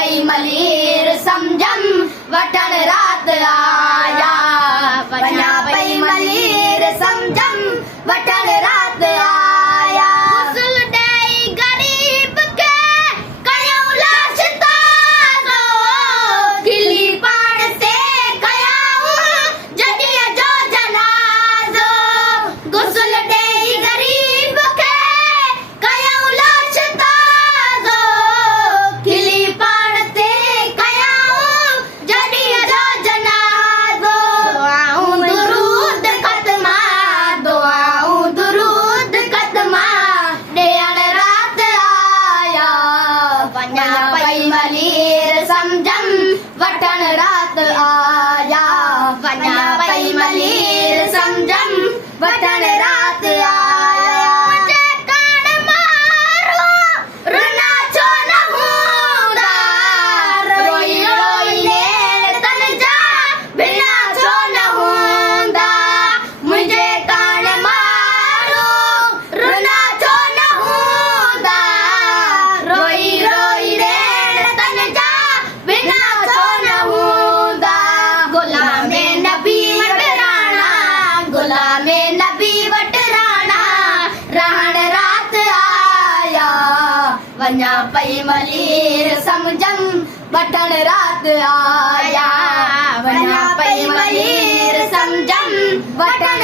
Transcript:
पई मलीर समझम वठण रात आया वञा पई मलीर समझम वठण रात आया गुस्ल ॾेई गरीब खे कयूं लाश ताज़ो खिली पाण से कयाऊं जॾीअ जो जनाज़ो गुस्ल ॾेई गरीब खे कयूं लाश ताज़ो खिली पाण से कयाऊं जॾीअ जो जनाज़ो दुआऊं दुरूद ख़त्मा दुआऊं दुरूद ख़त्मा ॾियण रात आया वञा पई मलीर समझम वठण रात आया वञा पई मलीर समझम वठण रात आया मुंहिंजे कान मारो रुना छो न हूंदा रोई रोई नेड़ तन जा बिना छो न हूंदा मुंहिंजे कान मारो रुना छो न हूंदा रोई रोई नेड़ तन जा बिना छो न हूंदा गुलामे नबी what Rana गुलामे Nabi what Rana रहण रात आया वञा पई मलीर समझम वठण रात आया वञा पई मलीर समझम वठण